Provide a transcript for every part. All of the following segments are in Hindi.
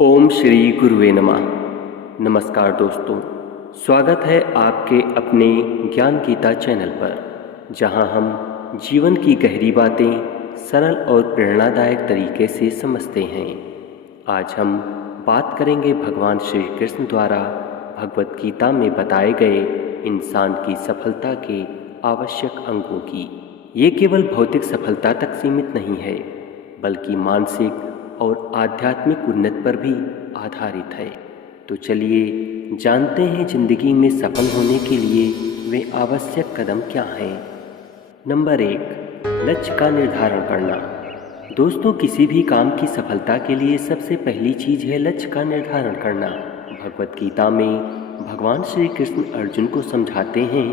ओम श्री गुरुवे नमः। नमस्कार दोस्तों, स्वागत है आपके अपने ज्ञान गीता चैनल पर, जहां हम जीवन की गहरी बातें सरल और प्रेरणादायक तरीके से समझते हैं। आज हम बात करेंगे भगवान श्री कृष्ण द्वारा भगवत गीता में बताए गए इंसान की सफलता के आवश्यक अंगों की। ये केवल भौतिक सफलता तक सीमित नहीं है, बल्कि मानसिक और आध्यात्मिक उन्नति पर भी आधारित है। तो चलिए जानते हैं जिंदगी में सफल होने के लिए वे आवश्यक कदम क्या हैं। नंबर 1, लक्ष्य का निर्धारण करना। दोस्तों, किसी भी काम की सफलता के लिए सबसे पहली चीज है लक्ष्य का निर्धारण करना। भगवत गीता में भगवान श्री कृष्ण अर्जुन को समझाते हैं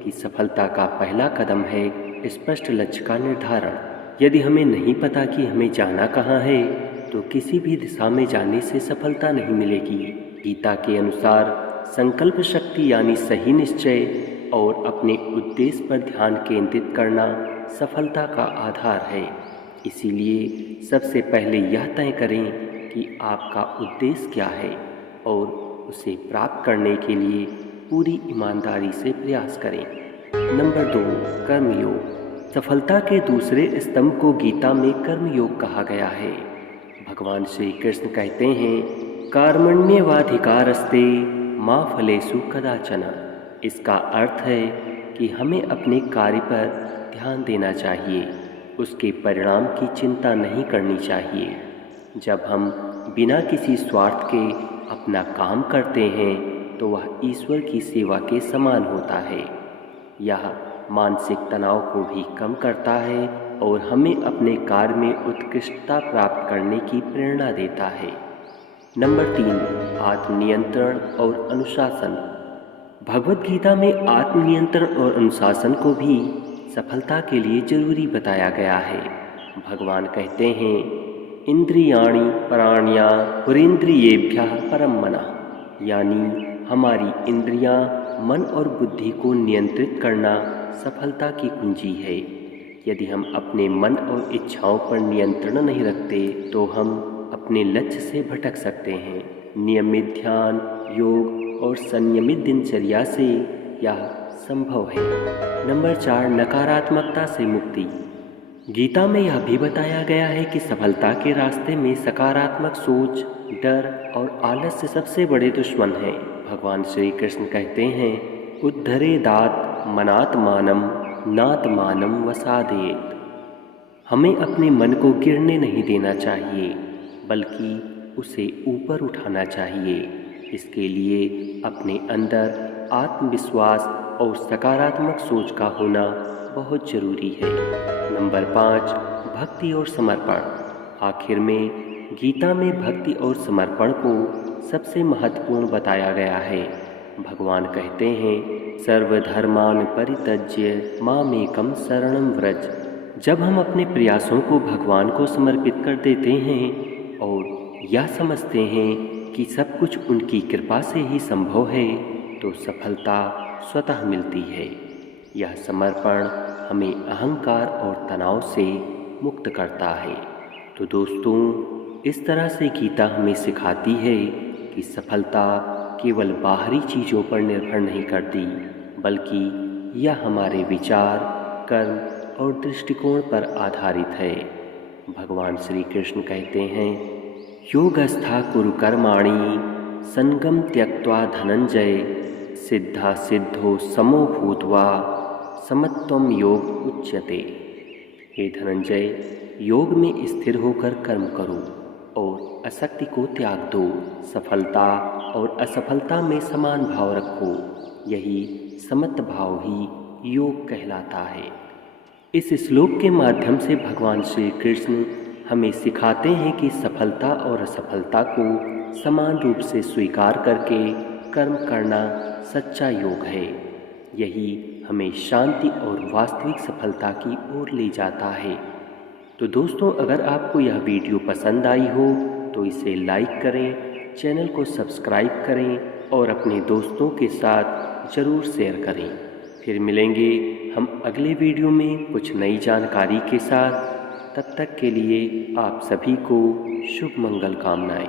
कि सफलता का पहला कदम है स्पष्ट लक्ष्य का निर्धारण। यदि हमें नहीं पता कि हमें जाना कहाँ है, तो किसी भी दिशा में जाने से सफलता नहीं मिलेगी। गीता के अनुसार संकल्प शक्ति यानी सही निश्चय और अपने उद्देश्य पर ध्यान केंद्रित करना सफलता का आधार है। इसीलिए सबसे पहले यह तय करें कि आपका उद्देश्य क्या है और उसे प्राप्त करने के लिए पूरी ईमानदारी से प्रयास करें। नंबर 2, कर्मयोग। सफलता के दूसरे स्तंभ को गीता में कर्मयोग कहा गया है। भगवान श्री कृष्ण कहते हैं, कर्मण्येवाधिकारस्ते मा फलेषु कदाचन। इसका अर्थ है कि हमें अपने कार्य पर ध्यान देना चाहिए, उसके परिणाम की चिंता नहीं करनी चाहिए। जब हम बिना किसी स्वार्थ के अपना काम करते हैं तो वह ईश्वर की सेवा के समान होता है। यह मानसिक तनाव को भी कम करता है और हमें अपने कार्य में उत्कृष्टता प्राप्त करने की प्रेरणा देता है। नंबर 3, आत्मनियंत्रण और अनुशासन। भगवत गीता में आत्मनियंत्रण और अनुशासन को भी सफलता के लिए जरूरी बताया गया है। भगवान कहते हैं, इंद्रियाणि पराण्या पुरेंद्रियेभ्यः परम मनः, यानी हमारी इंद्रियां, मन और बुद्धि को नियंत्रित करना सफलता की कुंजी है। यदि हम अपने मन और इच्छाओं पर नियंत्रण नहीं रखते तो हम अपने लक्ष्य से भटक सकते हैं। नियमित ध्यान, योग और संयमित दिनचर्या से यह संभव है। नंबर 4, नकारात्मकता से मुक्ति। गीता में यह भी बताया गया है कि सफलता के रास्ते में सकारात्मक सोच, डर और आलस्य सबसे बड़े दुश्मन हैं। भगवान श्री कृष्ण कहते हैं, उद्धरेदात् मनात्मानं नात्मानं वसादेत। हमें अपने मन को गिरने नहीं देना चाहिए, बल्कि उसे ऊपर उठाना चाहिए। इसके लिए अपने अंदर आत्मविश्वास और सकारात्मक सोच का होना बहुत जरूरी है। नंबर 5, भक्ति और समर्पण। आखिर में गीता में भक्ति और समर्पण को सबसे महत्वपूर्ण बताया गया है। भगवान कहते हैं, सर्वधर्मान् परित्यज्य मामेकं शरणं व्रज। जब हम अपने प्रयासों को भगवान को समर्पित कर देते हैं और यह समझते हैं कि सब कुछ उनकी कृपा से ही संभव है, तो सफलता स्वतः मिलती है। यह समर्पण हमें अहंकार और तनाव से मुक्त करता है। तो दोस्तों, इस तरह से गीता हमें सिखाती है कि सफलता केवल बाहरी चीज़ों पर निर्भर नहीं करती, बल्कि यह हमारे विचार, कर्म और दृष्टिकोण पर आधारित है। भगवान श्री कृष्ण कहते हैं, योगस्था कुरु कर्माणि संगम त्यक्त्वा धनंजय सिद्धा सिद्धो समो भूत्वा समत्वम योग उच्यते। हे धनंजय, योग में स्थिर होकर कर्म करो और असक्ति को त्याग दो। सफलता और असफलता में समान भाव रखो। यही समत्व भाव ही योग कहलाता है। इस श्लोक के माध्यम से भगवान श्री कृष्ण हमें सिखाते हैं कि सफलता और असफलता को समान रूप से स्वीकार करके कर्म करना सच्चा योग है। यही हमें शांति और वास्तविक सफलता की ओर ले जाता है। तो दोस्तों, अगर आपको यह वीडियो पसंद आई हो तो इसे लाइक करें, चैनल को सब्सक्राइब करें और अपने दोस्तों के साथ ज़रूर शेयर करें। फिर मिलेंगे हम अगले वीडियो में कुछ नई जानकारी के साथ। तब तक के लिए आप सभी को शुभ मंगल कामनाएं।